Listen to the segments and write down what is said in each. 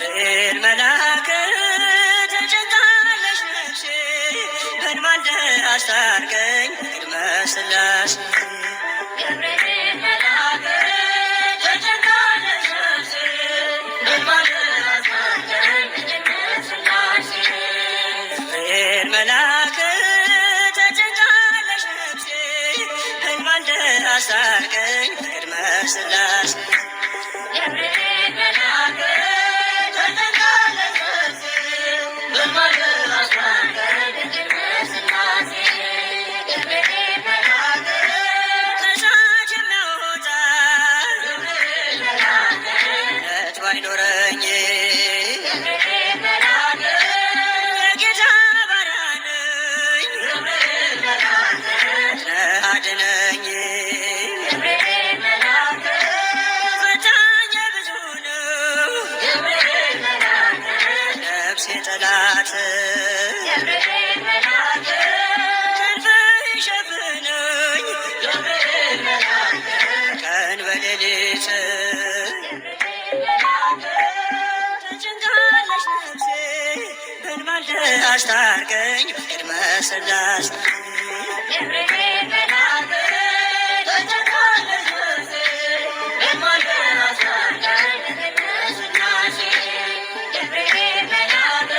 ገብርኤል መልአክ ተጨንቃለች ነፍሴ በእንባ አስታርቀኝ ቅድመ ሥላሴ ገብርኤል መልአክ ተጨንቃለች ነፍሴ በእንባ አስታርቀኝ ቅድመ ሥላሴ ገብርኤል መልአክ ተጨንቃለች ነፍሴ በእንባ አስታርቀኝ ቅድመ ሥላሴ ገብርኤል መልአክ ባይኖረኝ የጌታ ባሪያ ነኝ አድነኝ ፈታኝ ብዙ ነው ነፍሴ ጠላት ክንፍህ ሸፍነኝ ቀን በሌሊት ተጨንቃለች ነፍሴ በእንባ አስታርቀኝ ቅድመ ሥላሴ ገብርኤል መልአክ ተጨንቃለች ነፍሴ በእንባ አስታርቀኝ ቅድመ ሥላሴ ገብርኤል መልአክ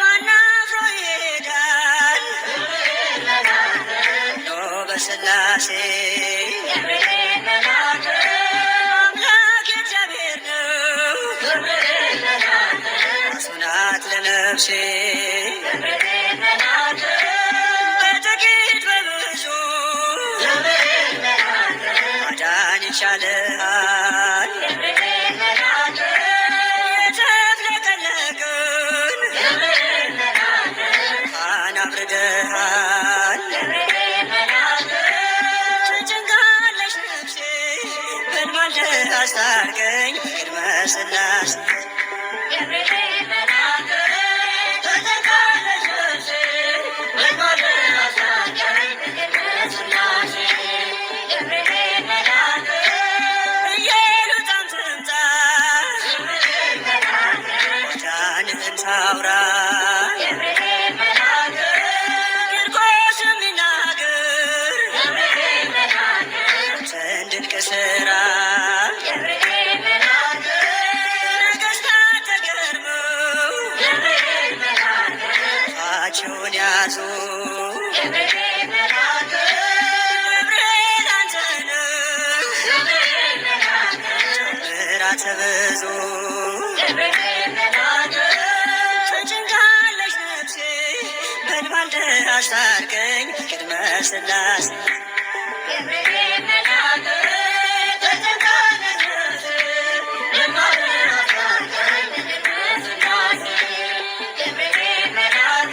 ማን አፍሮ ይሄዳል ኖ በሥላሴ ገብርኤል መልአክ ለነፍሴ በጥቂት በብዙ ማዳን ይቻላል የተፍለቀለቅን ካህን አብርደሃል ተጨንቃለች ነፍሴ በእንባ አስታርቀኝ ቅድመ ሥላሴ ገብርኤል መልአክ ተጨንቃለች ነፍሴ በእንባ አስታርቀኝ ቅድመ ሥላሴ ገብርኤል መልአክ ኢየሉጣም ትምጣ ኪዳንህን ታውራ ገብርኤል መልአክ ቂርቆስም ይናገር አንተን ድንቅ ሥራ ገብርኤል መልአክ ነገሥታት ተገርመው አፋቸውን ያዙ ገብርኤል መልአክ ገብርኤል አንተ ነህ ምሕረት ብዙ ገብርኤል መልአክ ተጨንቃለች ነፍሴ በእንባ አስታርቀኝ ቅድመ ሥላሴ ገብርኤል መልአክ ተጨንቃለች ነፍሴ በእንባ አስታርቀኝ ቅድመ ሥላሴ ገብርኤል መልአክ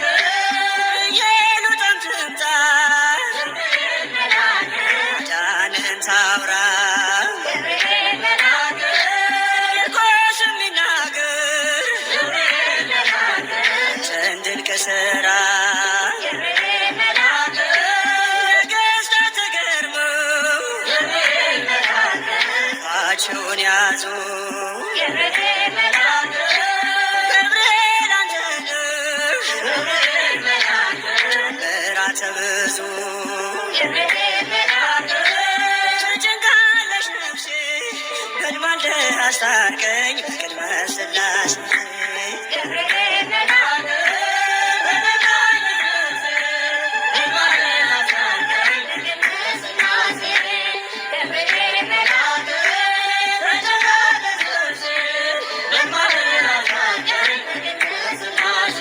ኢየሉጣም ትምጣ ኪዳንህን ታውራ ገብርኤል መልአክ ቂርቆስም ይናገር አንተን ድንቅ ሥራ ገብርኤል መልአክ ነገሥታት ተገርመው አፋቸውን ያዙ ገብርኤል መልአክ ገብርኤል አንተ ነህ ምሕረት ብዙ ገብርኤል መልአክ ተጨንቃለች ነፍሴ በእንባ አስታርቀኝ ቅድመ ሥላሴ ገብርኤል መልአክ ተጨንቃለች ነፍሴ በእንባ አስታርቀኝ ቅድመ ሥላሴ ገብርኤል መልአክ ተጨንቃለች ነፍሴ በእንባ አስታርቀኝ ቅድመ ሥላሴ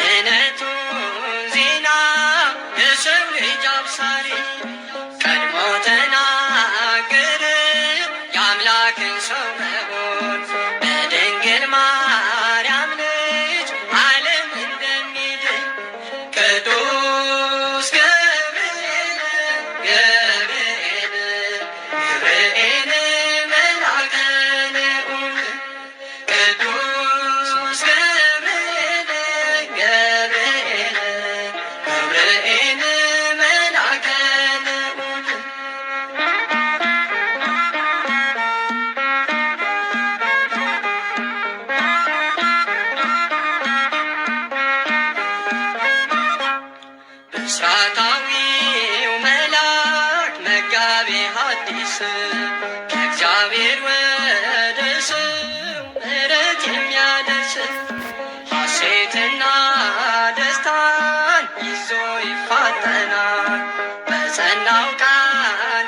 የድነቱን ዜና የሰው ልጅ ከእግዚአብሔር ወደ ሰው ምሕረት የሚያደርስ ሐሴትና ደስታን ይዞ ይፋጠናል። በጸናው ቃል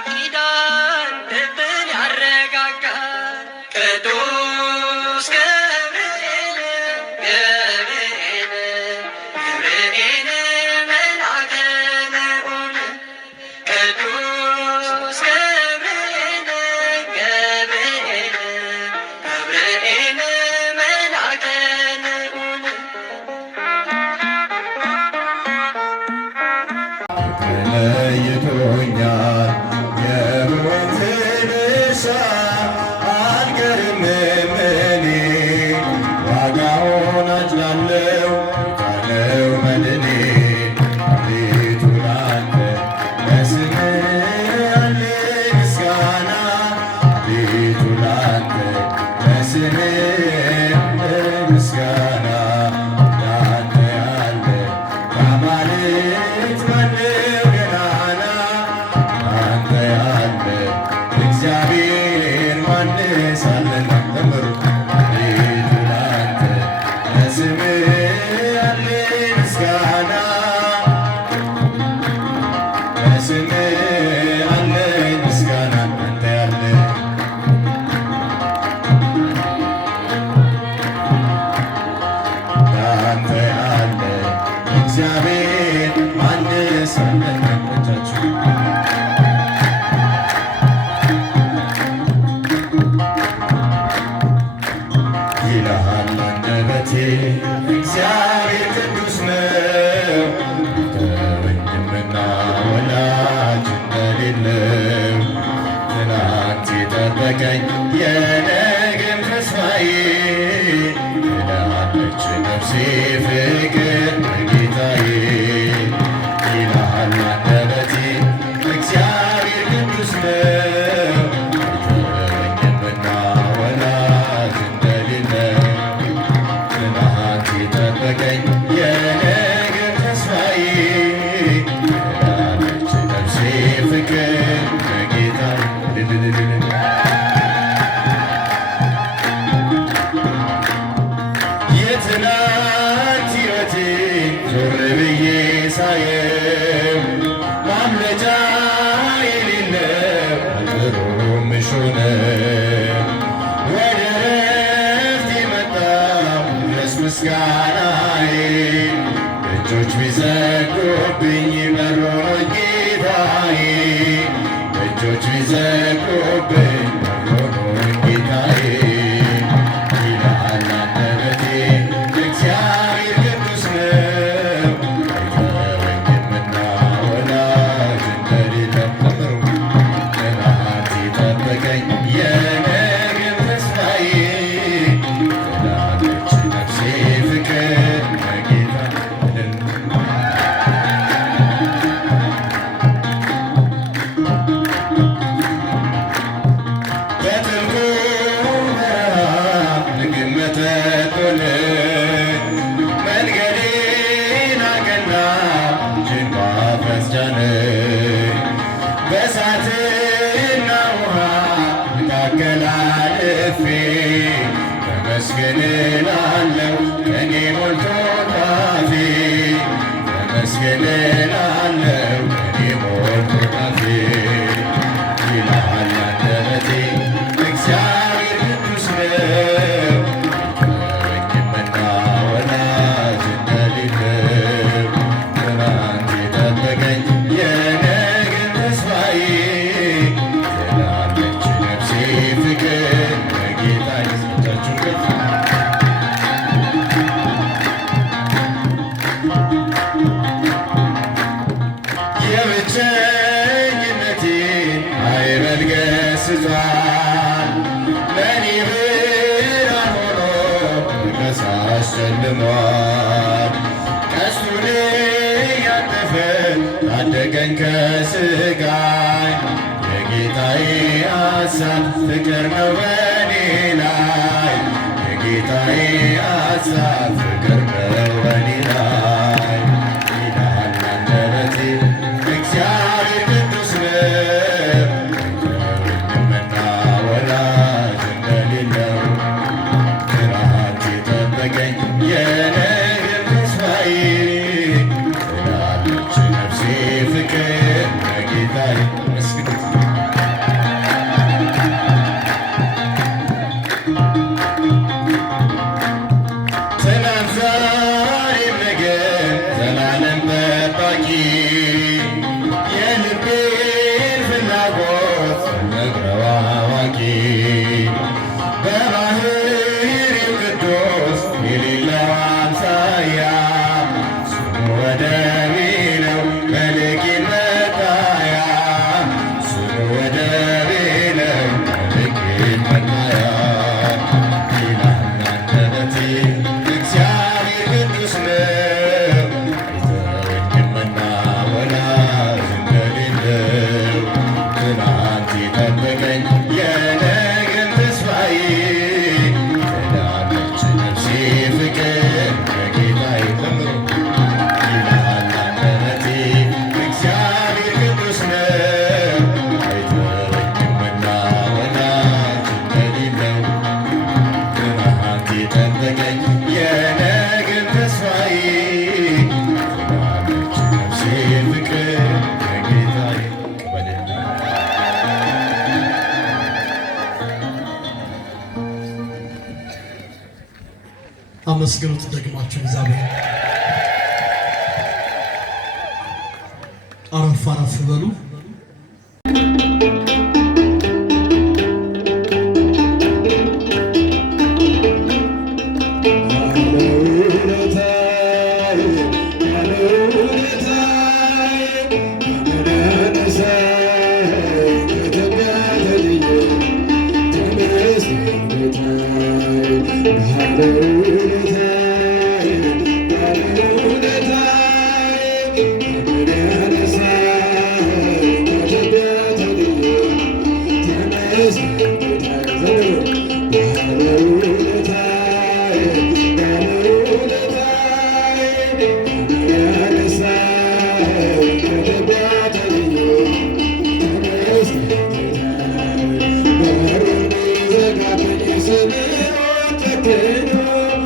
ኪዳን ልብን ያረጋጋል። ቅዱስ ገብርኤል ገብርኤል ገብርኤል መልአከ ልዑል ቅዱስ ገብርኤል ገብርኤል ገብርኤል መልአከ ልዑል ለይቶኛል የሞትን እሳት አልቀርም እኔ ዋጋውን አጭዳለሁ ካለው መድኔ አቤቱ ላንተ ለስምህ ያለኝ ምስጋና አቤቱ ላንተ ለስምህ ያለኝ ምስጋና ላንተ ያለ አማልክት ማነው ገናና አንተ ያለ እግዚአብሔር ማንስ አለና ዘምሩ አቤቱ ላንተ ለስምህ ያለኝ ምስጋና ለስምህ ያለኝ ምስጋና አንተ ያለ አንተ ያለ እግዚአብሔር ማንስ አለና እጃችሁ ይልሃል አንደበቴ እግዚአብሔር ቅዱስ ነው ተወኝምና ወላጅ እንደሌለው ትናንት የጠበቀኝ የነገም ተስፋዬ ትላለች ነፍሴ ፍቅር በጌታዬ ይልሃል አንደበቴ እግዚአብሔር ቅዱስ ነው ተወኝምና ወላጅ እንደሌለው ትናንት የጠበቀኝ የነገም ተስፋዬ ትላለች ነፍሴ ፍቅር በጌታዬ የትናንት ሕይወቴ ዞር ብዬ ሳየው ማምለጫ የሌለው ግሩም ምሹነ ወደ ረፍት የመጣው ድረስ ምስጋናዬ እጆች ቢዘጉብኝ በሮች ጌታዬ እጆች ቢዘጉብኝ በሮች ጌታዬ ይልሃል አንደበቴ እግዚአብሔር ቅዱስ ነው አይተወኝምና ወላጅ እንደሌለው ዘምሩ ትናንት የጠበቀኝ የነገም ተስፋዬ ትላለች ነፍሴ ፍቅር በጌታ በጥልቁ በረሃ ምግብ መጠጥ ሆነኝ መንገዴን አቀና እጅን ባፈስ ጫነኝ በእሳትና ውሃ መካከል አልፌ ተመስገን እላለሁ ቀኔ ሞልቶ ጣፌ ተመስገን እላለሁ ቀኔ ሞልቶ ጣፌ ይልሃል አንደበቴ እግዚአብሔር ቅዱስ ነው አይተወኝምና ወላጅ እንደሌለው ትናንት የጠበቀኝ የነገም ተስፋዬ ትላለች ነፍሴ ፍቅር በጌታዬ እጆቻችሁን ከፍ የብቸኝነቴን ማዕበል ገስጿል ለእኔ ብርሃን ሆኖ በፈሳሽ ጨልሟል ቀስቱን እያጠፈ ታደገኝ ከስቃይ የጌታዬ ሐሳብ ፍቅር ነው በኔ ላይ የጌታዬ ሐሳብ ፍቅር ነው በኔ ላይ ይልሃል አንደበቴ እግዚአብሔር ቅዱስ ነው አመስግኑት ደግማችሁ እግዚአብሔር። አረፍ አረፍ በሉ። Thank you.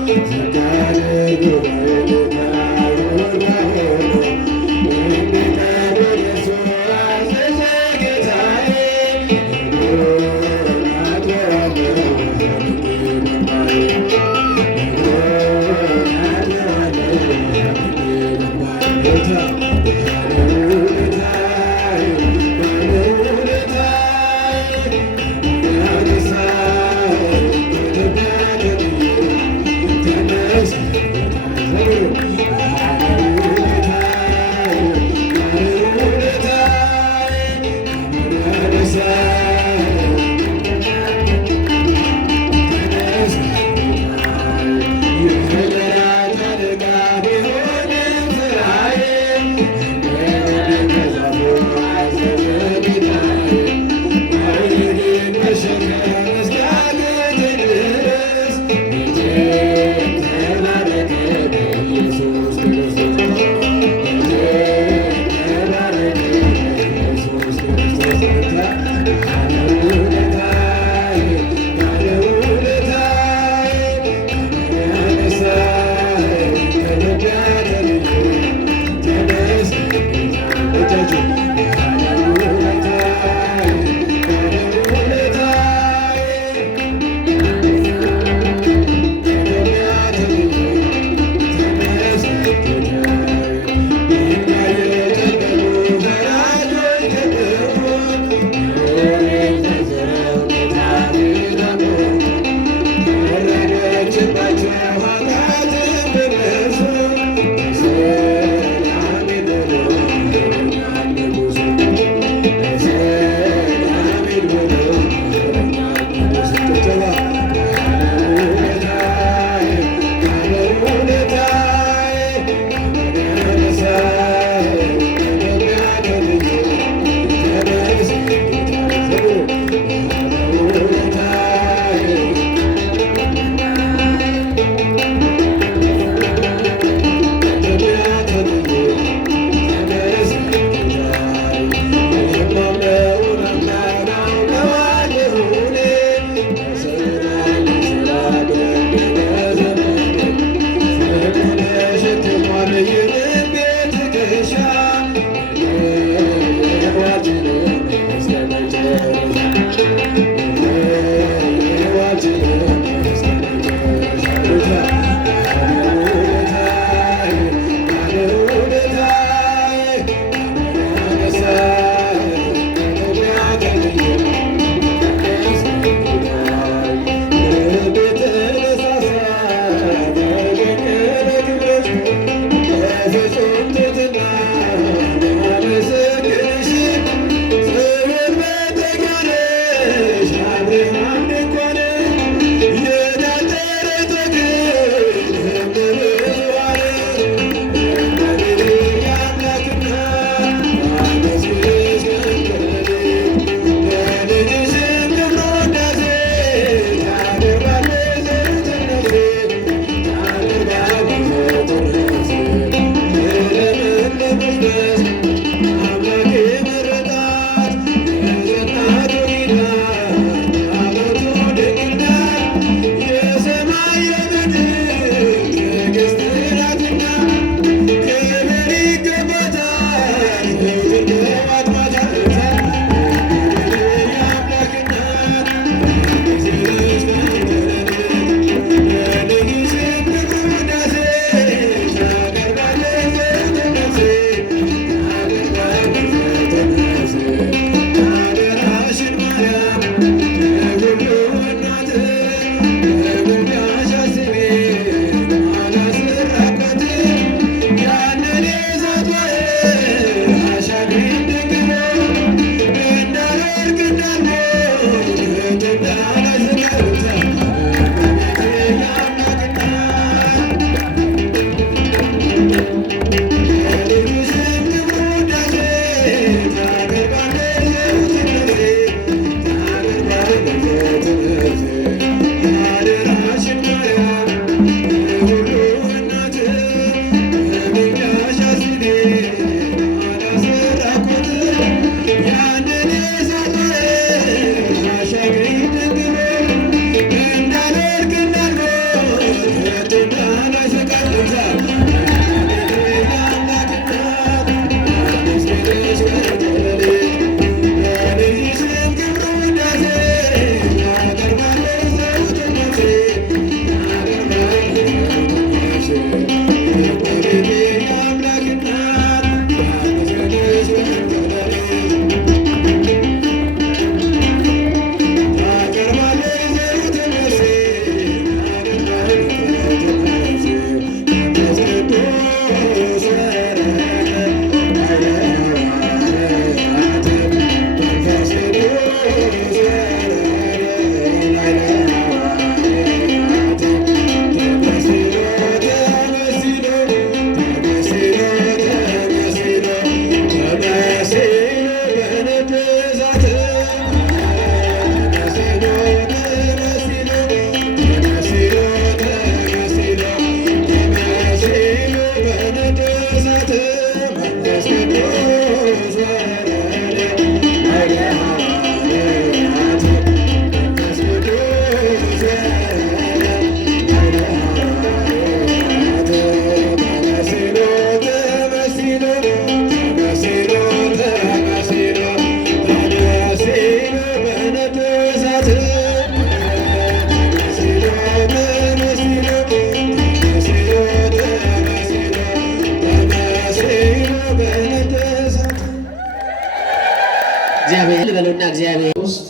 እግዚአብሔር ልበሉና እግዚአብሔር ውስጥ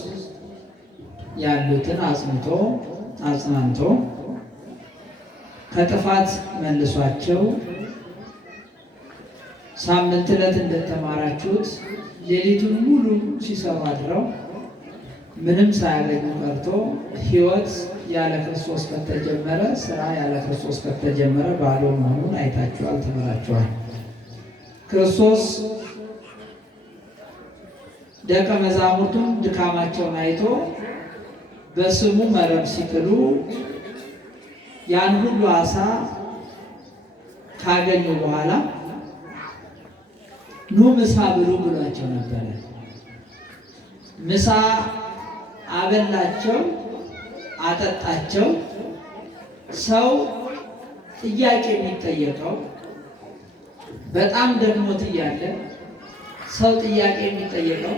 ያሉትን አጽናንቶ ከጥፋት መልሷቸው ሳምንት ዕለት እንደተማራችሁት ሌሊቱን ሙሉ ሲሰሩ አድረው ምንም ሳያገኙ ቀርቶ ሕይወት ያለ ክርስቶስ ከተጀመረ ስራ ያለ ክርስቶስ ከተጀመረ ባዶ መሆኑን አይታችኋል፣ ተመራችኋል። ክርስቶስ ደቀ መዛሙርቱን ድካማቸውን አይቶ በስሙ መረብ ሲጥሉ ያን ሁሉ ዓሣ ካገኙ በኋላ ኑ ምሳ ብሉ ብሏቸው ነበረ። ምሳ አበላቸው፣ አጠጣቸው። ሰው ጥያቄ የሚጠየቀው በጣም ደክሞት እያለ ሰው ጥያቄ የሚጠየቀው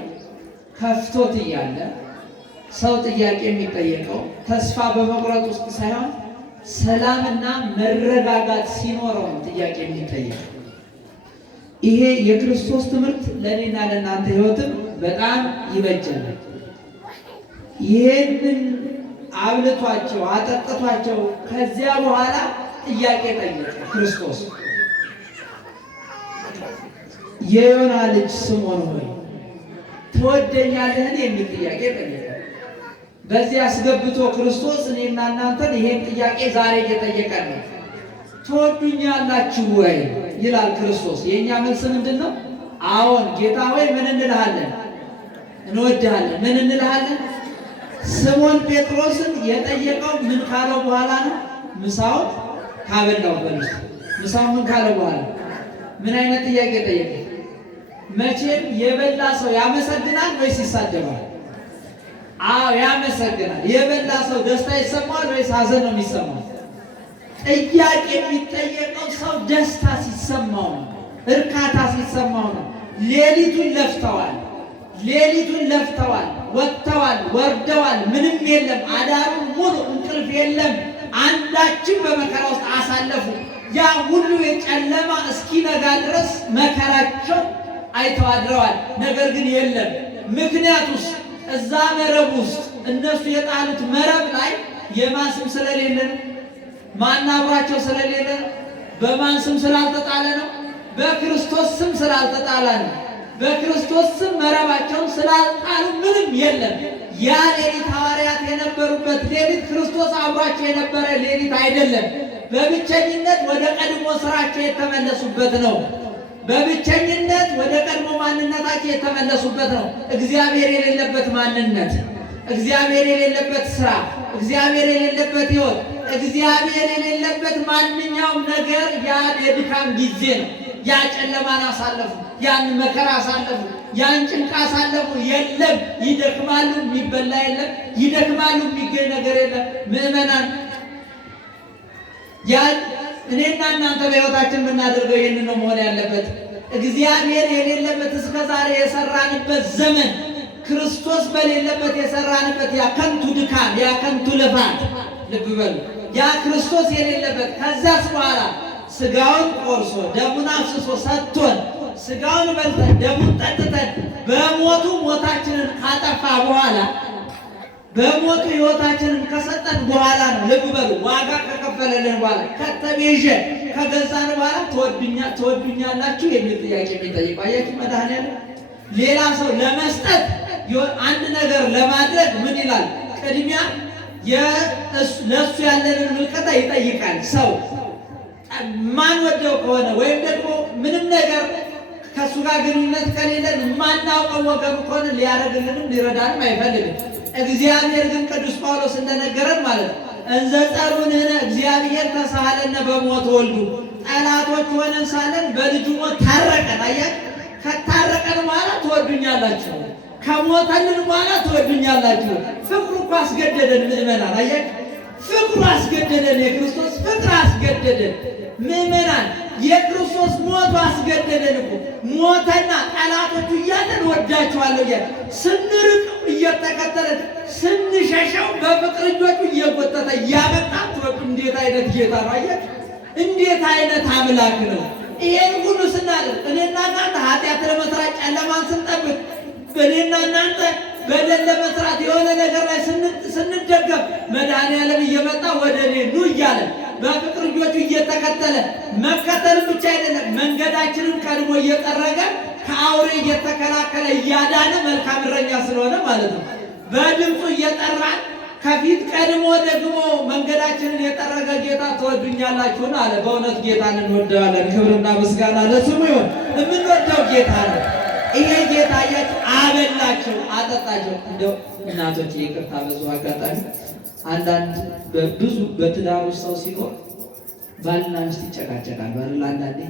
ከፍቶት እያለ ሰው ጥያቄ የሚጠየቀው ተስፋ በመቁረጥ ውስጥ ሳይሆን ሰላምና መረጋጋት ሲኖረው ነው ጥያቄ የሚጠየቀው። ይሄ የክርስቶስ ትምህርት ለእኔና ለእናንተ ሕይወትም በጣም ይበጀናል። ይሄንን አብልቷቸው አጠጥቷቸው ከዚያ በኋላ ጥያቄ ጠየቀ ክርስቶስ። የዮና ልጅ ስምዖን ሆይ ትወደኛለህን የሚል ጥያቄ ጠየቀ። በዚህ አስገብቶ ክርስቶስ እኔና እናንተን ይሄን ጥያቄ ዛሬ እየጠየቀ ነው። ትወዱኛላችሁ ወይ ይላል ክርስቶስ። የእኛ መልስ ምንድን ነው? አዎን ጌታ ሆይ ምን እንልሃለን? እንወድሃለን። ምን እንልሃለን? ስምዖን ጴጥሮስን የጠየቀው ምን ካለው በኋላ ነው? ምሳውን ካበላው በልስ ምሳውን ምን ካለው በኋላ ምን አይነት ጥያቄ ጠየቀ? መቼም የበላ ሰው ያመሰግናል ወይስ ይሳደባል? አዎ ያመሰግናል። የበላ ሰው ደስታ ይሰማዋል ወይስ ሐዘን ነው የሚሰማው? ጥያቄ የሚጠየቀው ሰው ደስታ ሲሰማው ነው፣ እርካታ ሲሰማው ነው። ሌሊቱን ለፍተዋል፣ ወጥተዋል፣ ወርደዋል፣ ምንም የለም። አዳሩን ሙሉ እንቅልፍ የለም። አንዳችን በመከራ ውስጥ አሳለፉ። ያ ሁሉ የጨለማ እስኪነጋ ድረስ መከራቸው አይተው አድረዋል። ነገር ግን የለም። ምክንያቱስ እዛ መረብ ውስጥ እነሱ የጣሉት መረብ ላይ የማን ስም ስለሌለ ነው? ማን አብሯቸው ስለሌለ ነው? በማን ስም ስላልተጣለ ነው? በክርስቶስ ስም ስላልተጣለ ነው። በክርስቶስ ስም መረባቸውን ስላልጣሉ ምንም የለም። ያ ሌሊት ሐዋርያት የነበሩበት ሌሊት ክርስቶስ አብሯቸው የነበረ ሌሊት አይደለም። በብቸኝነት ወደ ቀድሞ ስራቸው የተመለሱበት ነው። በብቸኝነት ወደ ቀድሞ ማንነታቸው የተመለሱበት ነው። እግዚአብሔር የሌለበት ማንነት፣ እግዚአብሔር የሌለበት ስራ፣ እግዚአብሔር የሌለበት ሕይወት፣ እግዚአብሔር የሌለበት ማንኛውም ነገር ያ የድካም ጊዜ ነው። ያ ጨለማን አሳለፉ፣ ያን መከራ አሳለፉ፣ ያን ጭንቅ አሳለፉ። የለም ይደክማሉ፣ የሚበላ የለም። ይደክማሉ፣ የሚገኝ ነገር የለም። ምዕመናን ያን እኔና እናንተ በሕይወታችን የምናደርገው ይህን ነው መሆን ያለበት። እግዚአብሔር የሌለበት እስከ ዛሬ የሰራንበት ዘመን ክርስቶስ በሌለበት የሰራንበት ያ ከንቱ ድካም፣ ያ ከንቱ ልፋት፣ ልብ በሉ፣ ያ ክርስቶስ የሌለበት ከዛስ በኋላ ስጋውን ቆርሶ ደሙን አፍስሶ ሰጥቶን ስጋውን በልተን ደሙን ጠጥተን በሞቱ ሞታችንን ካጠፋ በኋላ በሞቱ ሕይወታችንን ከሰጠን በኋላ ነው። ልብ በሉ፣ ዋጋ ከከፈለልን በኋላ ከተቤዠ ከገዛን በኋላ ትወዱኛላችሁ የሚል ጥያቄ የሚጠይቅ አያችሁ። መድኃኒዓለም ሌላ ሰው ለመስጠት አንድ ነገር ለማድረግ ምን ይላል? ቅድሚያ ለእሱ ያለንን ምልከታ ይጠይቃል። ሰው ማን ወደው ከሆነ ወይም ደግሞ ምንም ነገር ከእሱ ጋር ግንኙነት ከሌለን የማናውቀው ወገኑ ከሆነ ሊያደርግልንም ሊረዳንም አይፈልግም። እግዚአብሔር ግን ቅዱስ ጳውሎስ እንደነገረን ማለት ነው እንዘ ጸሩንህነ እግዚአብሔር ተሳሃለነ በሞት ወልዱ፣ ጠላቶች ሆነን ሳለን በልጁ ሞት ታረቀን። አያችሁ፣ ከታረቀን በኋላ ትወዱኛላችሁ፣ ከሞተልን በኋላ ትወዱኛላችሁ። ፍቅሩ እኮ አስገደደን ምዕመናን። አያችሁ፣ ፍቅሩ አስገደደን። የክርስቶስ ፍቅር አስገደደን ምዕመናን። የክርስቶስ ሞቱ አስገደደን እኮ። ሞተና ጠላቶቹ እያለን ወዳችኋለሁ እያለ ስንርቅ እየተከተለን ስንሸሸው በፍቅር እጆቹ እየጎተተ እያመጣ ትወዱ። እንዴት አይነት ጌታ ነው! አያችሁ፣ እንዴት አይነት አምላክ ነው! ይሄን ሁሉ ስናደርግ እኔና እናንተ ኃጢአት ለመስራት ጨለማን ስንጠብቅ እኔና እናንተ በደል ለመስራት የሆነ ነገር ላይ ስንደገፍ መድኃኔዓለም እየመጣ ወደ እኔ ኑ እያለ በፍቅር እጆቹ እየተከተለ መከተል ብቻ አይደለም፣ መንገዳችንን ቀድሞ እየጠረገ ከአውሬ እየተከላከለ እያዳነ መልካም እረኛ ስለሆነ ማለት ነው። በድምፁ እየጠራን ከፊት ቀድሞ ደግሞ መንገዳችንን የጠረገ ጌታ ትወዱኛላችሁን አለ። በእውነት ጌታን እንወደዋለን። ክብርና ምስጋና ለስሙ ይሁን። የምንወደው ጌታ ነው። ይሄ ጌታ እያችሁ አበላቸው፣ አጠጣቸው። እንደው እናቶች ይቅርታ፣ በዙ አጋጣሚ አንዳንድ በብዙ በትዳር ውስጥ ሰው ሲኖር ባልና ሚስት ይጨቃጨቃል። ባልና አንዳንዴ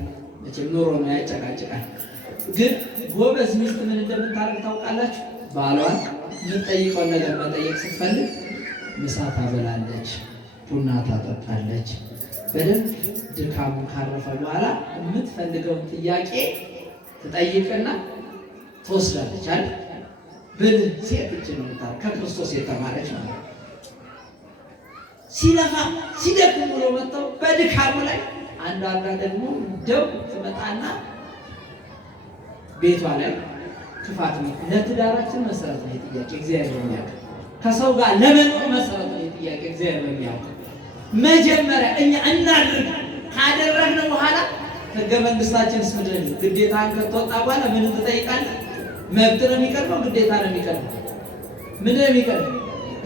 መቼም ኑሮ ነው ያጨቃጭቃል። ግን ጎበዝ ሚስት ምን እንደምታደርግ ታውቃላችሁ? ባሏን የምትጠይቀውን ነገር መጠየቅ ስትፈልግ ምሳ ታበላለች፣ ቡና ታጠጣለች። በደንብ ድካሙ ካረፈ በኋላ የምትፈልገውን ጥያቄ ትጠይቅና ትወስዳለች። አይደል? ብል ሴት እጅ ነው የምታደርግ፣ ከክርስቶስ የተማረች ማለት ነው። ሲለፋ ሲደክም ብሎ መጥተው በድካሙ ላይ አንዳንዷ ደግሞ ደው ትመጣና ቤቷ ላይ ክፋት ነው። ለትዳራችን መሰረት ነው ጥያቄ እግዚአብሔር የሚያውቅ፣ ከሰው ጋር ለመኖር መሰረት ነው ጥያቄ እግዚአብሔር የሚያውቅ። መጀመሪያ እኛ እናድርግ፣ ካደረግነው በኋላ ሕገ መንግስታችንስ ምንድን ነው? ግዴታን ከተወጣ በኋላ ምን ትጠይቃለህ? መብት ነው የሚቀርበው? ግዴታ ነው የሚቀርበው? ምን ነው የሚቀርበው?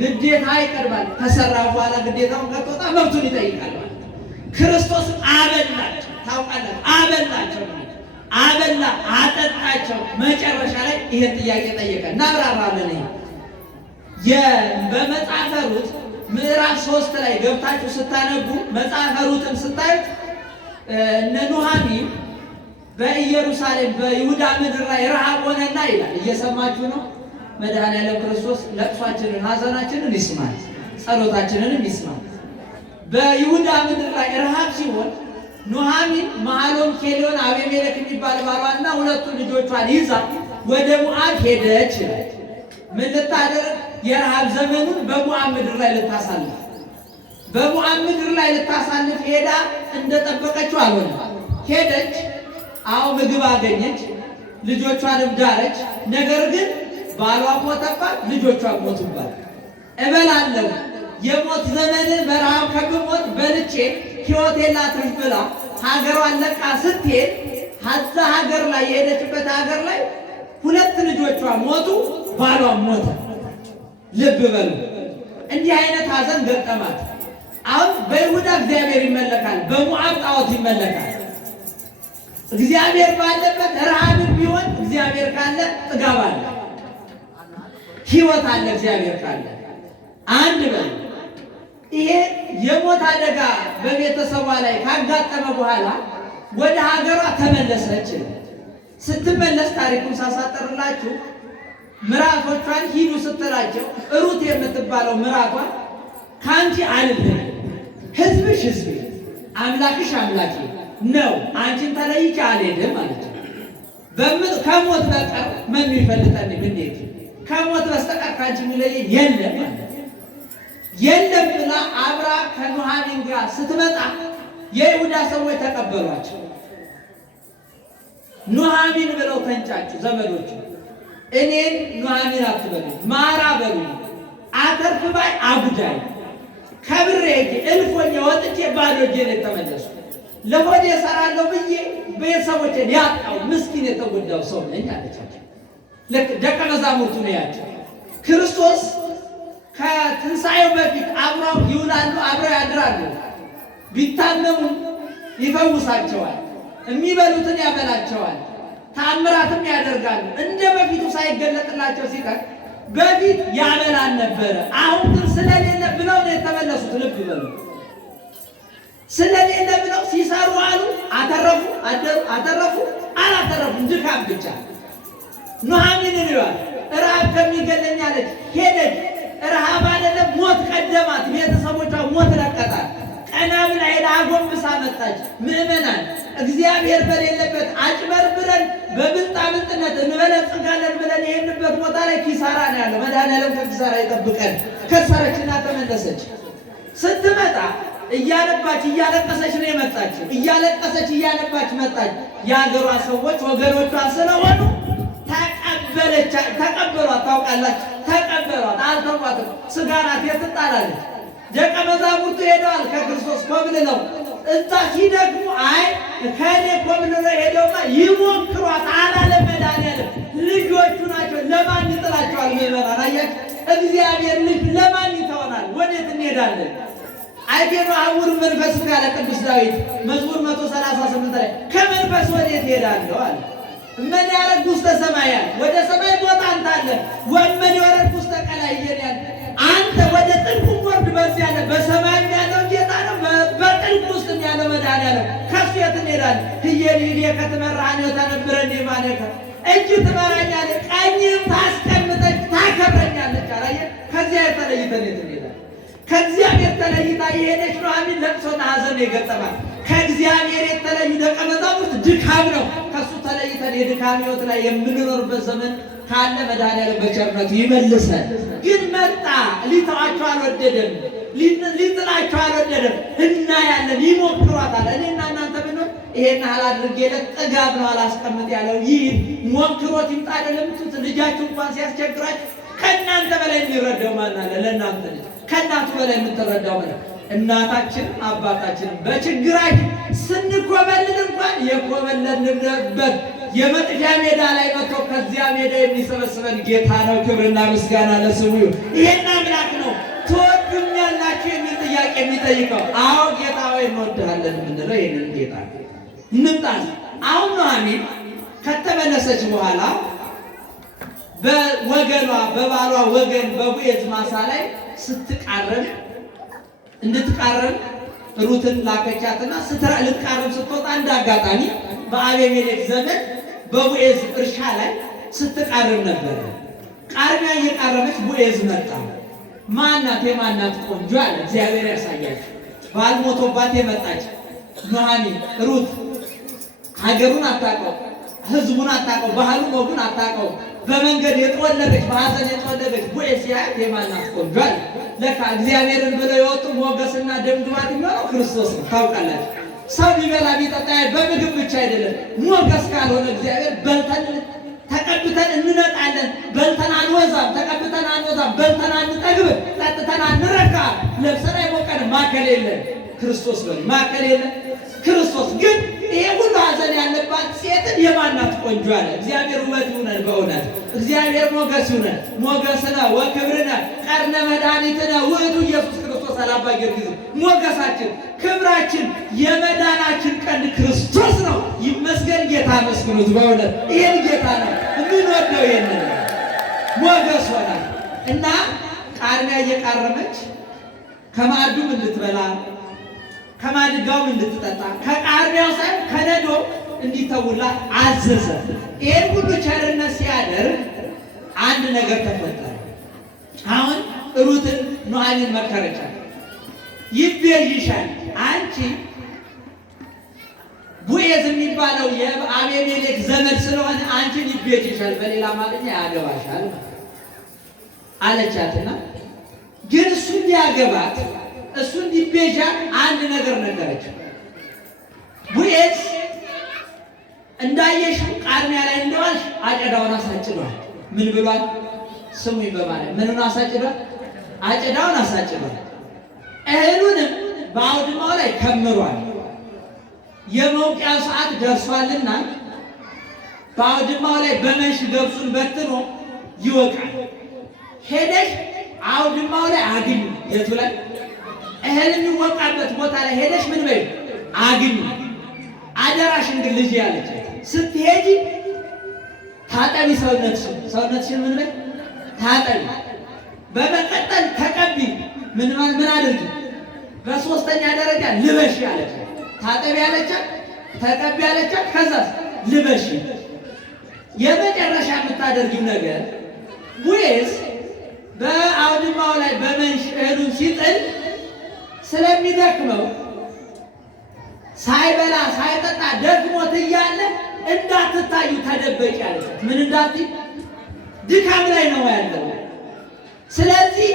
ግዴታ ይቀርባል። ከሰራ በኋላ ግዴታውን ከተወጣ መብቱን ይጠይቃል። ክርስቶስን አበላቸው፣ ታውቃለህ? አበላቸው፣ አበላ፣ አጠጣቸው። መጨረሻ ላይ ይሄን ጥያቄ ጠየቀ። እናብራራለን። በመጽሐፈ ሩት ምዕራፍ 3 ላይ ገብታችሁ ስታነቡ መጽሐፈ ሩትን ስታዩት እነ ኑኃሚን በኢየሩሳሌም በይሁዳ ምድር ላይ ረሃብ ሆነና ይላል። እየሰማችሁ ነው። መድኃኔዓለም ክርስቶስ ለቅሷችንን ሐዘናችንን ይስማል፣ ጸሎታችንንም ይስማል። በይሁዳ ምድር ላይ ረሃብ ሲሆን ኑኃሚን መሐሎን ኬሊዮን አቤሜሌክ የሚባል ባሏና ሁለቱ ልጆቿን ይዛ ወደ ሞዓብ ሄደች ይላል። ምን ልታደርግ? የረሃብ ዘመኑን በሞዓብ ምድር ላይ ልታሳልፍ። በሞዓብ ምድር ላይ ልታሳልፍ ሄዳ እንደጠበቀችው አልሆነ። ሄደች፣ አዎ ምግብ አገኘች፣ ልጆቿንም ዳረች። ነገር ግን ባሏ ሞተባት፣ ልጆቿ ሞቱባት። እበላለሁ የሞት ዘመንን በረሃብ ከምሞት በልቼ ሕይወቴን ላትርፍ ብላ ሀገሯን ለቃ ስትሄድ ሀዛ ሀገር ላይ የሄደችበት ሀገር ላይ ሁለት ልጆቿ ሞቱ፣ ባሏም ሞተ። ልብ በሉ፣ እንዲህ አይነት ሀዘን ገጠማት። አሁን በይሁዳ እግዚአብሔር ይመለካል፣ በሞዓብ ጣዖት ይመለካል። እግዚአብሔር ባለበት ረሃብን ቢሆን እግዚአብሔር ካለ ጥጋብ አለ፣ ሕይወት አለ። እግዚአብሔር ካለ አንድ በል። ይሄ የሞት አደጋ በቤተሰቧ ላይ ካጋጠመ በኋላ ወደ ሀገሯ ተመለሰች። ስትመለስ ታሪኩን ሳሳጠርላችሁ ምራቶቿን ሂዱ ስትላቸው ሩት የምትባለው ምራቷን ከአንቺ አልለይም፣ ሕዝብሽ ሕዝቤ፣ አምላክሽ አምላኬ ነው፣ አንቺን ተለይቼ አልሄድም ማለት ነው። ከሞት በቀር ምን ይፈልጠን? እንዴት ከሞት በስተቀር ከአንቺ የሚለየኝ የለም ማለት የለም ብላ አብራ ከኑኃሚን ጋር ስትመጣ የይሁዳ ሰዎች ተቀበሏቸው። ኑኃሚን ብለው ተንጫጩ ዘመዶቹ። እኔን ኑኃሚን አትበሉ፣ ማራ በሉ፣ አተርፍ ባይ አጉዳይ፣ ከብሬ እልፎኛ ወጥቼ ባዶ እጄን የተመለሱ ለሆዴ እሰራለሁ ብዬ ቤተሰቦቼን ያጣው ምስኪን የተጎዳው ሰው ነኝ አለቻቸው። ልክ ደቀ መዛሙርቱ ነው ያቸው። ክርስቶስ ከትንሣኤው በፊት አብረው ይውላሉ፣ አብረው ያድራሉ። ቢታመሙ ይፈውሳቸዋል፣ የሚበሉትን ያበላቸዋል፣ ተአምራትም ያደርጋሉ። እንደ በፊቱ ሳይገለጥላቸው ሲቀር በፊት ያበላን ነበረ። አሁን ግን ስለሌለ ብለው ነው የተመለሱት። ልብ በሉ፣ ስለሌለ ብለው ሲሰሩ አሉ፣ አተረፉ፣ አደሩ፣ አተረፉ፣ አላተረፉም፣ ድካም ብቻ። ኑኃሚንን ይሏል ረሃብ ከሚገለኝ አለች፣ ሄደች። ረሃብ አይደለም ሞት ቀደማት። ቤተሰቦቿ ሞት ለቀጣት። ቀና ብላ ሄዳ አጎንብሳ መጣች። ምእመናን እግዚአብሔር በሌለበት አጭበርብረን በብልጣብልጥነት እንበለጽጋለን ብለን ይሄንበት ቦታ ላይ ኪሳራ ነው ያለው። መድኃኔዓለም ከኪሳራ ይጠብቀን። ከሰረችና ተመለሰች። ስትመጣ እያነባች እያለቀሰች ነው የመጣችው። እያለቀሰች እያነባች መጣች። የሀገሯ ሰዎች ወገኖቿ ስለሆኑ ተቀበለች። ነች። ተቀበሏት፣ ታውቃላችሁ፣ ተቀበሏት። አልተቋትም፣ ሥጋ ናት፣ የትጣላለች። ደቀ መዛሙርቱ ሄደዋል ከክርስቶስ ኮብልለው። እዛ ሲደግሙ አይ ከእኔ ኮብልለው ሄደውማ ይሞክሯት አላለም መድኃኒዓለም። ልጆቹ ናቸው፣ ለማን ይጥላቸዋል? ምዕመናን አያችሁ፣ እግዚአብሔር ልጅ ለማን ይተወናል? ወዴት እንሄዳለን? አይቴኑ አውር መንፈስ ካለ ቅዱስ ዳዊት መዝሙር 138 ላይ ከመንፈስ ወዴት እሄዳለሁ አለ። ምን ያረግ ውስተ ሰማያት፣ ወደ ሰማይ ቦታ አንተ አለ። ወመን ያረግ ውስተ ቀላይ ይሄዳል። አንተ ወደ ጥልቁ ወርድ። በዚህ ያለ በሰማይ ያለው ጌታ ነው፣ በጥልቁ ውስጥ ያለው መድኃኒዓለም። ከሱ የት እንሄዳለን? ህየሊዲ ከተመራኝ ተነብረን ማለከ እጅ ትመራኛለች፣ ቀኝም ታስቀምጠች፣ ታከብረኛለች አላየ። ከዚያ የተለይተን የት እንሄዳለን? ከእግዚአብሔር ተለይታ የሄደች ኑኃሚን ለቅሶና ሐዘን የገጠማት። ከእግዚአብሔር የተለዩ ደቀ መዛሙርት ድካም ነው። ከእሱ ተለይተን የድካም ሕይወት ላይ የምንኖርበት ዘመን ካለ መድኃኒዓለም በቸርነቱ ይመልሰን። ግን መጣ፣ ሊተዋቸው አልወደደም፣ ሊጥላቸው አልወደደም። እናያለን፣ ይሞክሯታል። እኔና እናንተ ብንሆን ይሄን አላድርጌለት ጥጋብ ነው አላስቀምጥ ያለው ይህ ሞክሮት ይምጣ አይደለም። ልጃችሁ እንኳን ሲያስቸግራችሁ ከእናንተ በላይ የሚረዳው ማን አለ? ለእናንተ ልጅ ከእናቱ በላይ የምትረዳው ማለት እናታችንም አባታችንም በችግራችን ስንኮበልል እንኳን የኮበለልንበት የመጥፊያ ሜዳ ላይ መጥቶ ከዚያ ሜዳ የሚሰበስበን ጌታ ነው። ክብርና ምስጋና ለስሙ ይሁን። ይሄን አምላክ ነው ትወዱኛላችሁ የሚል ጥያቄ የሚጠይቀው። አዎ ጌታ ሆይ እንወድሃለን የምንለው ይህንን ጌታ እንምጣል። አሁን ኑኃሚን ከተመለሰች በኋላ በወገኗ በባሏ ወገን በቦዔዝ ማሳ ላይ እንድትቃረም ሩትን ላከቻትና ልትቃረም ስትወጣ እንደ አጋጣሚ በአቤሜሌክ ዘመን በቦዔዝ እርሻ ላይ ስትቃረም ነበር። ቃርሚያ እየቃረመች ቦዔዝ መጣ። ማናት? የማናት ቆንጆ አለ። እግዚአብሔር ያሳያችሁ። ባል ሞቶባት የመጣች ኑኃሚን ሩት ሀገሩን አታውቀው፣ ህዝቡን አታውቀው፣ ባህሉን ወጉን አታውቀው። በመንገድ የጠወለገች በሐዘን የጠወለገች ቦዔዝ ሲያያት የማናት ቆንጆ አለ። ለካ እግዚአብሔርን ብለው የወጡ ሞገስና ደምግባት የሚሆነው ክርስቶስ ነው። ታውቃላችሁ፣ ሰው ቢበላ ቢጠጣ በምግብ ብቻ አይደለም። ሞገስ ካልሆነ እግዚአብሔር በልተን ተቀብተን እንነጣለን፣ በልተን አንወዛም፣ ተቀብተን አንወዛም፣ በልተን አንጠግብ፣ ጠጥተን አንረካ፣ ለብሰን አይሞቀንም። ማከል የለን ክርስቶስ በል ማከል የለን ክርስቶስ። ግን ይሄ ሁሉ ሐዘን ያለባት ሴትን የማናት ቆንጆ አለ። እግዚአብሔር ውበት ይሁነን፣ በእውነት እግዚአብሔር ሞገስ ይሁነን። ሞገስነ ወክብርነ ቀርነ መድኃኒትነ ውእቱ ኢየሱስ ክርስቶስ አላባ ጊዮርጊስ። ሞገሳችን ክብራችን የመዳናችን ቀንድ ክርስቶስ ነው። ይመስገን። ጌታ መስግኑት። በእውነት ይሄን ጌታ ነው የምንወደው። ይሄንን ሞገስ ሆናል እና ቃርሚያ እየቃረመች ከማዕዱም እንድትበላ ከማድጋውም እንድትጠጣ ከቃርሚያው ሳይሆን ከነዶ እንዲተውላ አዘዘ። ይሄን ሁሉ ቸርነት ሲያደርግ አንድ ነገር ተፈጠረ። አሁን ሩትን ኑኃሚን መከረቻት። ይቤዥሻል፣ አንቺ ቦዔዝ የሚባለው የአቤሜሌክ ዘመድ ስለሆነ አንቺን ይቤዥሻል፣ በሌላ ማለት ያገባሻል አለቻትና ግን እሱ እንዲያገባት እሱ እንዲቤዣት አንድ ነገር ነገረችው። ቦዔዝ እንዳየሽው ቃርሚያ ላይ እንደዋልሽ አጨዳውን አሳጭዷል። ምን ብሏል? ስሙኝ በማለት ምኑን አሳጭዷል? አጨዳውን አሳጭዷል። እህሉንም በአውድማው ላይ ከምሯል። የመውቂያው ሰዓት ደርሷልና በአውድማው ላይ በመንሽ ገብሱን በትኖ ይወቃል። ሄደሽ አውድማው ላይ አግኙ። የቱ ላይ? እህል የሚወቃበት ቦታ ላይ ሄደሽ ምን በይ አግኙ። አደራሽን ግን ልጅ ያለች ስትሄጂ ታጠቢ ሰውነትሽን ምን በይ ታጠቢ። በመቀጠል ተቀቢ። ምን አድርጊ? በሶስተኛ ደረጃ ልበሽ ያለች ታጠቢ ያለቻት፣ ተቀቢ ያለቻት፣ ከዛስ ልበሽ። የመጨረሻ የምታደርጊው ነገር ቦዔዝ በአውድማው ላይ በመንሽ እህሉን ሲጥል ስለሚደክመው ሳይበላ ሳይጠጣ ደክሞት እያለ እንዳትታዩ ተደበቂ ያለች። ምን እንዳትይ? ድካም ላይ ነው ያለው። ስለዚህ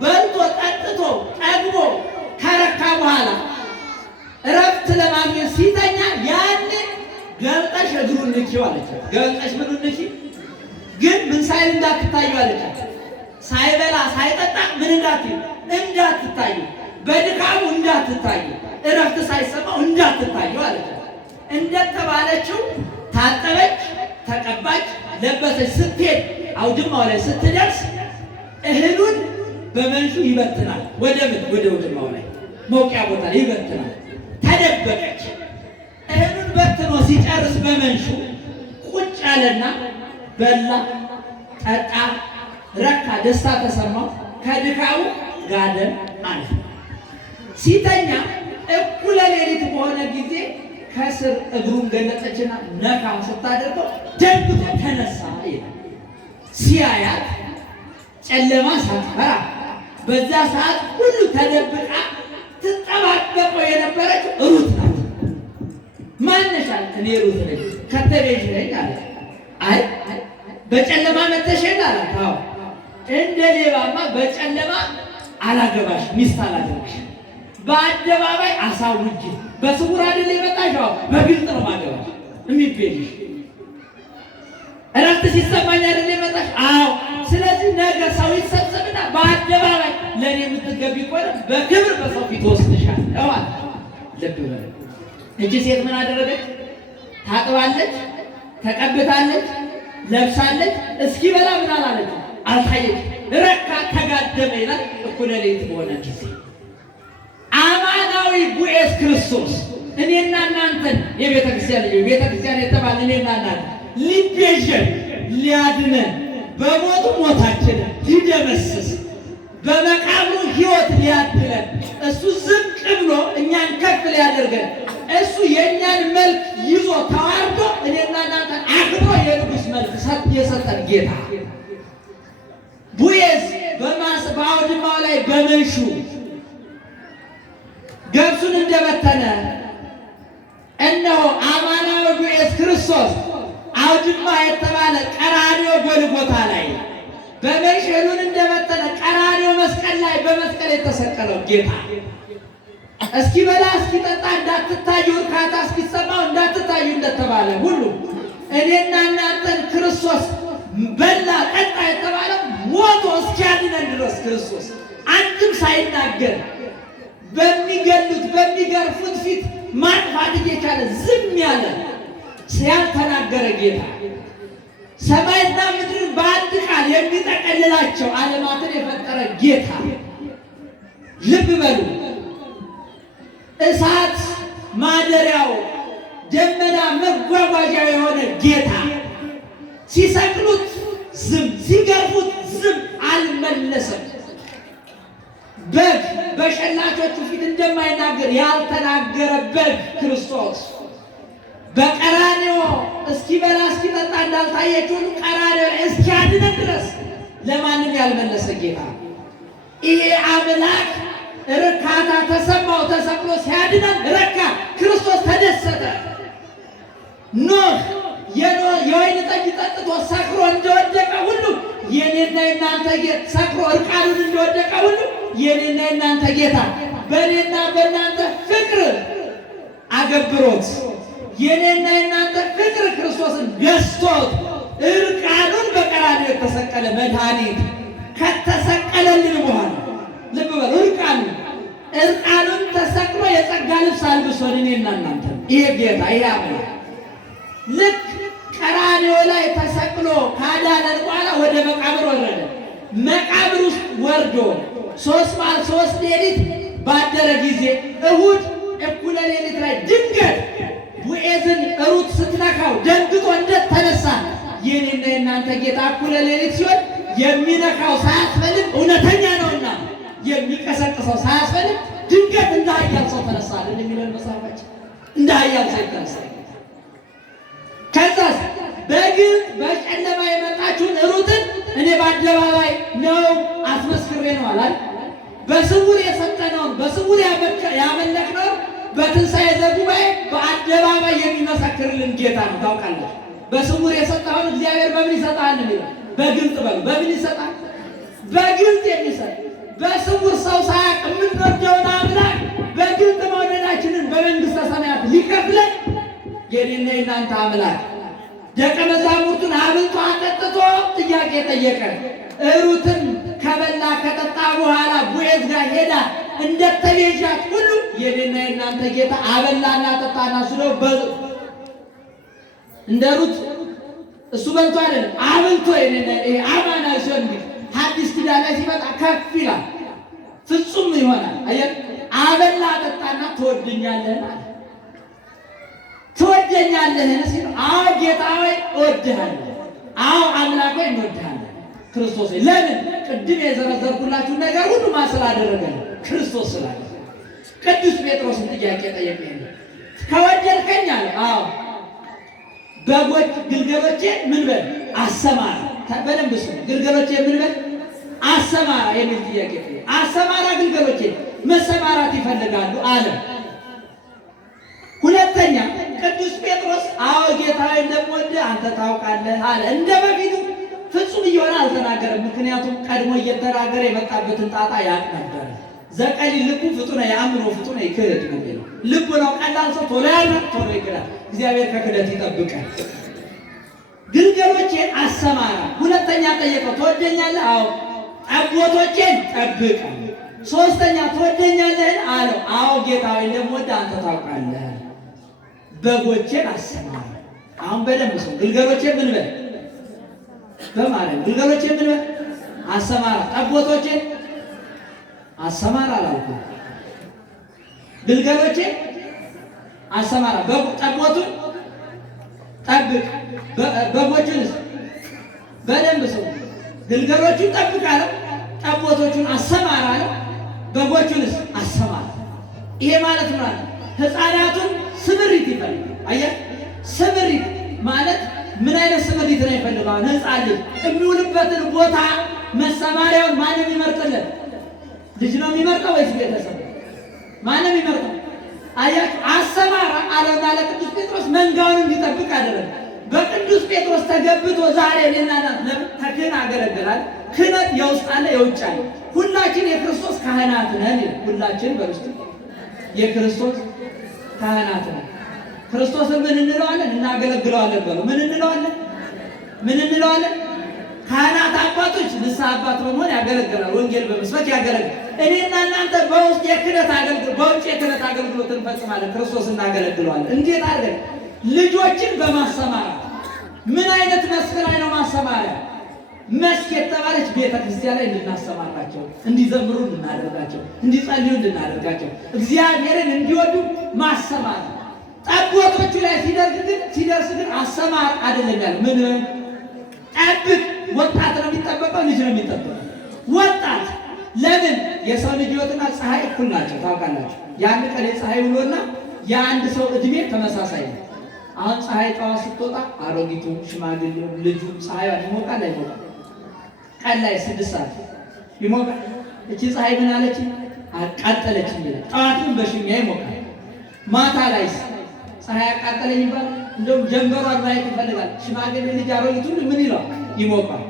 በልቶ ጠጥቶ ጠግቦ ከረካ በኋላ እረፍት ለማግኘት ሲተኛ ያን ገልጠሽ እግሩን ንኪው አለች። ገልጠሽ ምኑን ንኪ? ግን ኃይል እንዳትታዩ አለች። ሳይበላ ሳይጠጣ ምን እንዳትታዩ፣ በድካሙ እንዳትታዩ፣ እረፍት ሳይሰማው እንዳትታዩ አለች። እንደተባለችው ታጠበች፣ ተቀባች፣ ለበሰች። ስትሄድ አውድማው ላይ ስትደርስ እህሉን በመንሹ ይበትናል። ወደ አውድማው ላይ መውቂያ ቦታ ላይ ይበትናል። ተደበቀች። እህሉን በትኖ ሲጨርስ በመንሹ ቁጭ አለና በላ፣ ጠጣ፣ ረካ፣ ደስታ ተሰማው። ከድካሙ ጋደም አለ። ሲተኛ እኩለ ሌሊት በሆነ ጊዜ ከስር እግሩን ገለጠችና ነካ ስታደርገው ደንግጦ ተነሳ ይላል። ሲያያት ጨለማ ሳትፈራ በዛ ሰዓት ሁሉ ተደብቃ ትጠባበቀው የነበረች ሩት ናት። ማነሽ አለ። እኔ ሩት ነኝ፣ ከተቤዥ ነኝ አለ። አይ በጨለማ መተሸን አላት። አዎ እንደ ሌባማ በጨለማ አላገባሽ፣ ሚስት አላገባሽ፣ በአደባባይ አሳውጅ። በስውር አይደል የመጣሽ? አዎ በግልጽ ነው ማገባሽ የሚቤልሽ። እረፍት ሲሰማኝ አይደል የመጣሽ? አዎ። ስለዚህ ነገ ሰው ይሰብሰብና በአደባባይ ለእኔ የምትገቢ ከሆነ በክብር በሰው ፊት ወስድሻለሁ አለ። ልብ በል እጅ ሴት ምን አደረገች? ታጥባለች፣ ተቀብታለች፣ ለብሳለች። እስኪበላ ምን አላለች? አልታየች። ረካ፣ ተጋደመ ይላል። እኩለ ሌሊት በሆነ ጊዜ አማናዊ ቦዔዝ ክርስቶስ እኔና እናንተን የቤተ ክርስቲያን ልጅ ቤተ ክርስቲያን የተባለ እኔና እናንተ ሊቤዠን ሊያድነን በሞቱ ሞታችንን ሊደመስስ በመቃብሩ ሕይወት ሊያድለን እሱ ዝቅ ብሎ እኛን ከፍ ሊያደርገን እሱ የእኛን መልክ ይዞ ተዋርዶ እኔና እናንተን አክብሮ የንጉሥ መልክ የሰጠን ጌታ ቦዔዝ በአውድማው ላይ በመንሹ ገብሱን እንደበተነ እነሆ አማናዊ ቦዔዝ ክርስቶስ አውድማ የተባለ ቀራንዮ ጎልጎታ ላይ በመንሽ እህሉን እንደበተነ ቀራንዮ መስቀል ላይ በመስቀል የተሰቀለው ጌታ እስኪበላ እስኪጠጣ እንዳትታዩ፣ እርካታ እስኪሰማው እንዳትታዩ እንደተባለ ሁሉ እኔና እናንተን ክርስቶስ በላ ጠጣ የተባለው ሞቶ እስኪያድነን ድረስ ክርስቶስ አንድም ሳይናገር በሚገሉት በሚገርፉት ፊት ማጥፋት እየቻለ ዝም ያለ ያልተናገረ ጌታ ሰማይና ምድርን በአንድ ቃል የሚጠቀልላቸው ዓለማትን የፈጠረ ጌታ። ልብ በሉ። እሳት ማደሪያው፣ ደመና መጓጓዣው የሆነ ጌታ ሲሰቅሉት ዝም፣ ሲገርፉት ዝም አልመለሰም። በግ በሸላቾቹ ፊት እንደማይናገር ያልተናገረ በግ ክርስቶስ በቀራንዮ እስኪበላ እስኪጠጣ እንዳልታየችው ቀራንዮ እስኪያድነን ድረስ ለማንም ያልመለሰ ጌታ። ይሄ አምላክ ርካታ ተሰማው። ተሰቅሎ ሲያድነን ረካ። ክርስቶስ ተደሰተ። ኖህ የወይን ጠጅ ጠጥቶ ሰክሮ እንደወደቀ ሁሉ የኔና የናንተ ጌታ ሰክሮ እርቃኑን እንደወደቀ ሁሉ የኔና የናንተ ጌታ በኔና በእናንተ ፍቅር አገብሮት የኔና የናንተ ፍቅር ክርስቶስን ገዝቶት እርቃኑን በቀራንዮ የተሰቀለ መድኃኒት ከተሰቀለልን በኋላ ልብ በሉ፣ እርቃኑን ተሰቅሎ የጸጋ ልብስ አልብሶን እኔና እናንተ ይሄ ጌታ ይሄ አምላክ ልክ ቀራንዮ ላይ ተሰቅሎ ካዳነን በኋላ ወደ መቃብር ወረደ። መቃብር ውስጥ ወርዶ 3 መዓልት 3 ሌሊት ባደረ ጊዜ እሑድ እኩለ ሌሊት ላይ ድንገት ቦዔዝን ሩት ስትነካው ደንግጦ እንደተነሳ የኔና የናንተ ጌታ እኩለ ሌሊት ሲሆን የሚነካው ሳያስፈልግ እውነተኛ ነውና የሚቀሰቅሰው ሳያስፈልግ ድንገት እንደ ኃያል ሰው ተነሳ አይደል የሚለን መጽሐፋችን። እንደ ኃያል ሰው ተነሳ። ከዛስ በግልጥ በጨለማ የመጣችውን ሩትን እኔ በአደባባይ ነው አስመስክሬ ነው አላል። በስውር የሰጠነውን በስውር ያመለክነውን በትንሣኤ ዘጉባኤ በአደባባይ የሚመሰክርልን ጌታ ነው። ታውቃለች። በስውር የሰጠውን እግዚአብሔር በምን ይሰጣል? በግልጥ በሉ። በምን ይሰጣል? በግልጥ የሚሰጥ በስውር ሰው ሳያውቅ የምንወደውን አምላክ በግልጥ መውደዳችንን በመንግሥተ ሰማያት ሊከፍለን የኔና የናንተ አምላክ ደቀ መዛሙርቱን አብልቶ አጠጥቶ ጥያቄ ጠየቀ። ሩትም ከበላ ከጠጣ በኋላ ቦዔዝ ጋር ሄዳ እንደተቤዣት ሁሉ የኔና የእናንተ ጌታ አበላና ጠጣና ስለው እንደ ሩት እሱ በልቶ አይደለም አብልቶ የኔና አማናዊ ሲሆን እንግዲህ ሐዲስ ኪዳን ላይ ሲመጣ ከፍ ይላል፣ ፍጹም ይሆናል። አየህ አበላ ጠጣና ትወደኛለህን አለ። ትወደኛለህን ሲል አዎ ጌታ ሆይ እወድሃለሁ፣ አዎ አምላክ ሆይ እንወድሃለን። ክርስቶስ ለምን ቅድም የዘረዘርኩላችሁ ነገር ሁሉ ማን ስላደረገ? ክርስቶስ ስላለ። ቅዱስ ጴጥሮስን ጥያቄ ጠየቀኝ። ከወደድከኝ አለ አዎ በጎች ግልገሎቼን ምን በል አሰማራ። በደንብ ስሙ። ግልገሎቼ ምን በል አሰማራ የሚል ጥያቄ ጠየቀ። አሰማራ ግልገሎቼ መሰማራት ይፈልጋሉ አለ። ሁለተኛ ቅዱስ ጴጥሮስ አዎ ጌታዬ እንደምወድህ አንተ ታውቃለህ አለ። እንደ በፊቱ ፍጹም እየሆነ አልተናገረም። ምክንያቱም ቀድሞ እየተናገረ የመጣበትን ጣጣ ያውቅ ነበር። ዘቀሊ ልቡ ፍጡነ የአእምሮ ፍጡነ ይክህድ ነው። ልቡ ነው ቀላል ሰው ቶሎ ያምናል፣ ቶሎ ይክዳል። እግዚአብሔር ከክደት ይጠብቃል። ግልገሎቼን አሰማራ። ሁለተኛ ጠየቀው ትወደኛለህ? አዎ። ጠቦቶቼን ጠብቅ። ሶስተኛ ትወደኛለህን አለው። አዎ ጌታዬ እንደምወድህ አንተ ታውቃለህ። በጎቼን አሰማራ። አሁን በደንብ ሰው ግልገሎቼን ምን በል በማለት ግልገሎቼን ምን በል አሰማራ። ጠቦቶቼን አሰማራ አላልኩም። ግልገሎቼን አሰማራ። ጠቦቱን ጠብቅ። በጎቹንስ በደንብ ሰው ግልገሎቹን ጠብቅ አለው። ጠቦቶቹን አሰማራ አለው። በጎቹንስ አሰማራ። ይሄ ማለት ማለት ሕፃናቱን ስምሪት ይፈልጋል። አየህ ስምሪት ማለት ምን አይነት ስምሪት ነው ይፈልጋል? ሕፃን ልጅ የሚውልበትን ቦታ መሰማሪያውን ማንም ይመርጥለት? ልጅ ነው የሚመርጠው ወይስ ቤተሰብ? ማንም ይመርጠው? አያችሁ አሰማራ አለውና ለቅዱስ ጴጥሮስ መንጋውን እንዲጠብቅ አደረገ። በቅዱስ ጴጥሮስ ተገብቶ ዛሬ ለናና ተክህን አገለግላል። ክህነት የውስጥ አለ የውጭ አለ። ሁላችን የክርስቶስ ካህናት ነን። ሁላችን በውስጥ የክርስቶስ ካህናት ነን። ክርስቶስን ምን እንለዋለን? እናገለግለዋለን። በሉ ምን እንለዋለን? ምን እንለዋለን? ካህናት አባቶች ንስሐ አባት በመሆን ያገለግላል። ወንጌል በመስበክ ያገለግላል። እኔና እናንተ በውስጥ የክህነት አገልግሎት በውጭ የክህነት አገልግሎት እንፈጽማለን። ክርስቶስ እናገለግለዋለን። እንዴት አድርገን? ልጆችን በማሰማራት። ምን አይነት መስክ ላይ ነው ማሰማሪያ? መስክ የተባለች ቤተ ክርስቲያን ላይ እንድናሰማራቸው፣ እንዲዘምሩ እንድናደርጋቸው፣ እንዲጸልዩ እንድናደርጋቸው፣ እግዚአብሔርን እንዲወዱ ማሰማራት። ጠቦቶቹ ላይ ሲደርስ ግን አሰማር አይደለም ያለው። ምን ጠብቅ። ወጣት ነው የሚጠበቀው? ልጅ ነው የሚጠበቀው? ወጣት። ለምን? የሰው ልጅ ሕይወትና ፀሐይ እኩል ናቸው ታውቃላችሁ። የአንድ ቀን የፀሐይ ውሎና የአንድ ሰው እድሜ ተመሳሳይ ነው። አሁን ፀሐይ ጠዋት ስትወጣ አሮጊቱ፣ ሽማግሌው፣ ልጁ ፀሐይዋን ይሞቃል አይሞቃል? ቀን ላይ 6 ሰዓት ይሞቃል። እቺ ፀሐይ ምን አለች? አቃጠለች ይላል። ጠዋት ግን በሽሚያ ይሞቃል። ማታ ላይ ፀሐይ አቃጠለኝ ይባል። እንደውም ጀንበሯን ማየት ይፈልጋል። ሽማግሌ ልጅ አሮጊቱ ምን ይለዋል? ይሞቃል።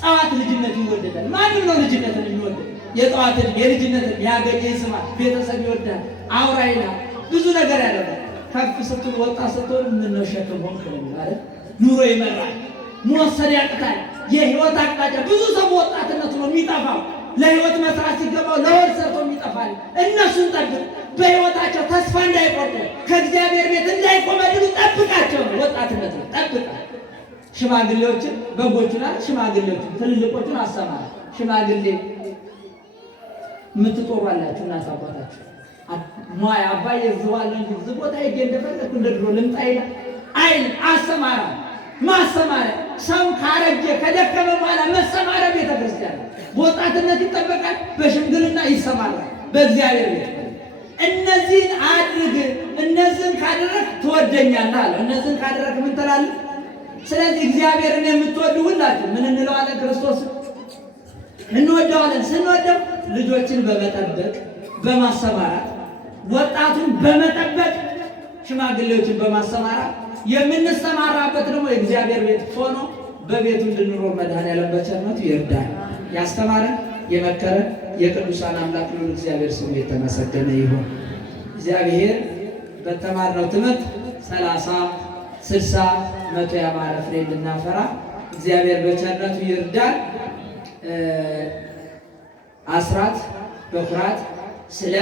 ጠዋት ልጅነት ይወደዳል። ማንም ነው ልጅነትን የሚወደድ? የጠዋት የልጅነትን ያገኘ ይስማል፣ ቤተሰብ ይወዳል፣ አውራ ይላል፣ ብዙ ነገር ያደርጋል። ከፍ ስትል ወጣት ስትሆን ምን ነው ሸክም ሆንክ ነው ማለት ኑሮ ይመራል፣ መወሰድ ያቅታል። የህይወት አቅጣጫ ብዙ ሰው ወጣትነቱ ነው የሚጠፋው። ለህይወት መስራት ሲገባው ለወር ሰርቶ የሚጠፋል። እነሱን ጠብቅ። በህይወታቸው ተስፋ እንዳይቆርጡ ከእግዚአብሔር ቤት እንዳይቆመድሉ ጠብቃቸው። ወጣትነት ነው ጠብቃ። ሽማግሌዎችን በጎቹና ሽማግሌዎችን ትልልቆቹን አሰማራ። ሽማግሌ የምትጦሯላችሁ እናት አባታችሁ ሟይ አባዬ ዝዋለ እንጂ ዝቦታ ይገ እንደፈለኩ እንደ ድሮ ልምጣ ይላል አይል። አሰማራ ማሰማሪያ። ሰው ካረጀ ከደከመ በኋላ መሰማሪያ ቤተ ክርስቲያን በወጣትነት ይጠበቃል፣ በሽምግልና ይሰማራል በእግዚአብሔር ቤት። እነዚህን አድርግ። እነዚህን ካደረግ ትወደኛለህ አለ። እነዚህን ካደረግ ምን ትላለህ? ስለዚህ እግዚአብሔርን የምትወዱ ሁላችሁ ምን እንለዋለን? ክርስቶስ እንወደዋለን። ስንወደው ልጆችን በመጠበቅ በማሰማራት፣ ወጣቱን በመጠበቅ፣ ሽማግሌዎችን በማሰማራት የምንሰማራበት ደግሞ የእግዚአብሔር ቤት ሆኖ በቤቱ እንድንኖር መድኃኔዓለም በቸርነቱ ይርዳል። ያስተማረን የመከረን የቅዱሳን አምላክ ነው። እግዚአብሔር ስሙ የተመሰገነ ይሁን። እግዚአብሔር በተማርነው ትምህርት 30፣ 60፣ 100 ያማረ ፍሬ እንድናፈራ እግዚአብሔር በቸርነቱ ይርዳን። አስራት በኩራት ስለ